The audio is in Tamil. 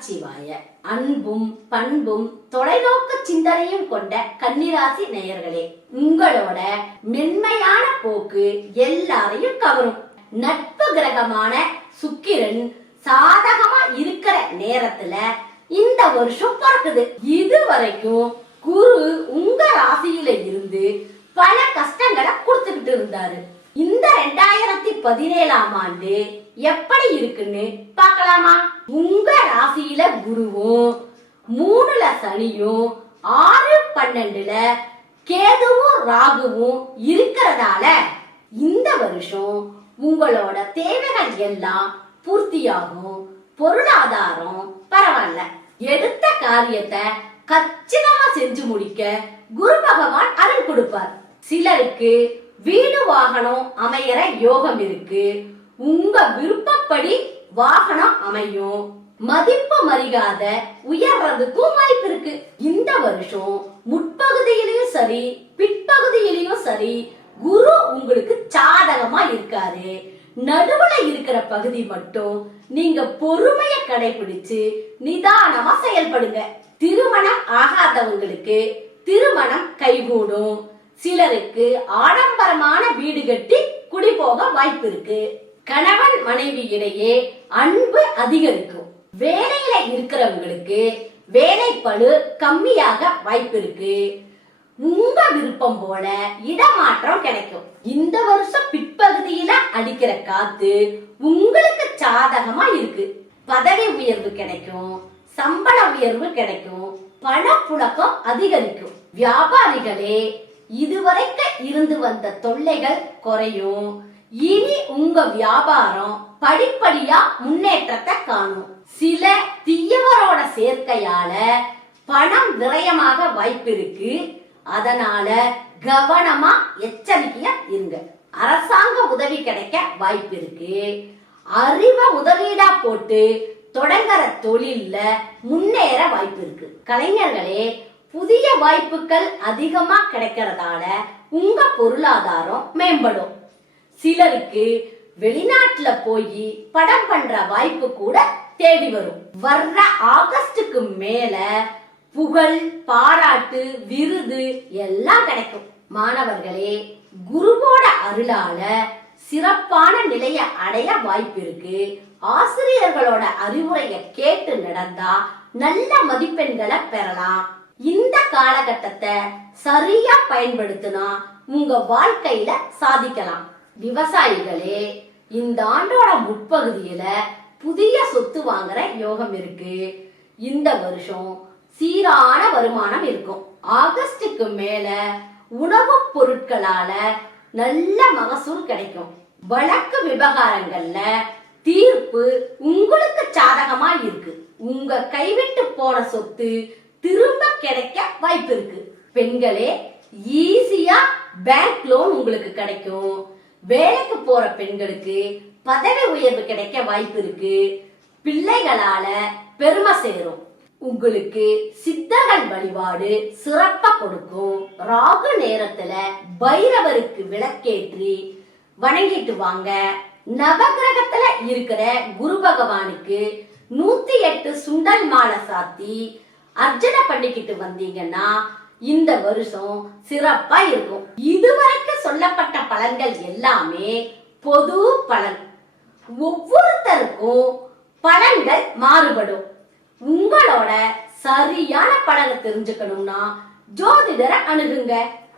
நமச்சிவாய அன்பும் பண்பும் தொலைநோக்கு சிந்தனையும் கொண்ட கன்னிராசி நேயர்களே உங்களோட மென்மையான போக்கு எல்லாரையும் கவரும். நட்பு கிரகமான சுக்கிரன் சாதகமா இருக்கிற நேரத்துல இந்த வருஷம் பிறக்குது. இது வரைக்கும் குரு உங்க ராசியில இருந்து பல கஷ்டங்களை கொடுத்துக்கிட்டு இருந்தாரு. இந்த ரெண்டாயிரத்தி பதினேழாம் ஆண்டு எப்படி இருக்குன்னு பார்க்கலாமா? உங்க ராசியில குருவும் மூணுல சனியும் ஆறு பன்னெண்டுல கேதுவும் ராகுவும் இருக்கிறதால இந்த வருஷம் உங்களோட தேவைகள் எல்லாம் பூர்த்தியாகும் பொருளாதாரம் பரவாயில்ல. எடுத்த காரியத்தை கச்சிதமா செஞ்சு முடிக்க குரு பகவான் அருள் கொடுப்பார். சிலருக்கு வீடு வாகனம் அமையற யோகம் இருக்கு. உங்க விருப்பப்படி வாகனம் அமையும். மதிப்பு மரியாத உயர்றதுக்கும் வாய்ப்பு இருக்கு. இந்த வருஷம் முற்பகுதியிலையும் சரி பிற்பகுதியிலையும் சரி குரு உங்களுக்கு சாதகமா இருக்காரு. நடுவுல இருக்கிற பகுதி மட்டும் நீங்க பொறுமைய கடைபிடிச்சு நிதானமா செயல்படுங்க. திருமணம் ஆகாதவங்களுக்கு திருமணம் கைகூடும். சிலருக்கு ஆடம்பரமான வீடு கட்டி குடி போக வாய்ப்பு இருக்கு. கணவன் மனைவி இடையே அன்பு அதிகரிக்கும். வேலையில இருக்கிறவங்களுக்கு வேலை பழு கம்மியாக வாய்ப்பு இருக்கு. உங்க விருப்பம் போல இடமாற்றம் கிடைக்கும். இந்த வருஷம் பிற்பகுதியில அடிக்கிற காத்து உங்களுக்கு சாதகமா இருக்கு. பதவி உயர்வு கிடைக்கும் சம்பள உயர்வு கிடைக்கும் பணப்புழக்கம் அதிகரிக்கும். வியாபாரிகளே இதுவரைக்கும் இருந்து வந்த தொல்லைகள் குறையும். இனி உங்க வியாபாரம் படிப்படியா முன்னேற்றத்தை காணும். சில தீயவரோட சேர்க்கையால பணம் விரயமாக வாய்ப்பு இருக்கு. அதனால கவனமா எச்சரிக்கையா இருங்க. அரசாங்க உதவி கிடைக்க வாய்ப்பு இருக்கு. அறிவை முதலீடா போட்டு தொடங்குற தொழில்ல முன்னேற வாய்ப்பு இருக்கு. கலைஞர்களே புதிய வாய்ப்புகள் அதிகமா கிடைக்கிறதால உங்க பொருளாதாரம் மேம்படும். சிலருக்கு வெளிநாட்டுல போய் படம் பண்ற வாய்ப்பு கூட தேடி வரும். வர்ற ஆகஸ்டுக்கு மேல புகழ் பாராட்டு விருது எல்லாம் கிடைக்கும். மாணவர்களே குருவோட அருளால சிறப்பான நிலைய அடைய வாய்ப்பு இருக்கு. ஆசிரியர்களோட அறிவுரைய கேட்டு நடந்தா நல்ல மதிப்பெண்களை பெறலாம். இந்த காலகட்டத்தை சரியா பயன்படுத்தினா உங்க வாழ்க்கையில சாதிக்கலாம். விவசாயிகளே இந்த ஆண்டோட முற்பகுதியில புதிய சொத்து வாங்குற யோகம் இருக்கு. இந்த வருஷம் சீரான வருமானம் இருக்கும். ஆகஸ்டுக்கு மேல உணவுப் பொருட்களால நல்ல மகசூல் கிடைக்கும். வழக்கு விவகாரங்கள்ல தீர்ப்பு உங்களுக்கு சாதகமா இருக்கு. உங்க கைவிட்டு போன சொத்து திரும்ப கிடைக்க வாய்ப்பு இருக்கு. பெண்களே ஈஸியா பேங்க் லோன் உங்களுக்கு கிடைக்கும். வேலைக்கு போற பெண்களுக்கு பதவி உயர்வு கிடைக்க வாய்ப்பு இருக்கு. பிள்ளைகளால பெருமை சேரும். உங்களுக்கு சித்தர்கள் வழிபாடு சிறப்பா கொடுக்கும். ராகு நேரத்துல பைரவருக்கு விளக்கேற்றி வணங்கிட்டு வாங்க. நவகிரகத்துல இருக்கிற குரு பகவானுக்கு நூத்தி எட்டு சுண்டல் மாலை சாத்தி அர்ச்சனை பண்ணிக்கிட்டு வந்தீங்கன்னா இந்த வருஷம் சிறப்பா இருக்கும். இதுவரைக்கும் சொல்லப்பட்ட பலன்கள் எல்லாமே பொது பலன். ஒவ்வொருத்தருக்கும் பலன்கள் மாறுபடும். உங்களோட சரியான பலனை தெரிஞ்சுக்கணும்னா ஜோதிடரை அணுகுங்க.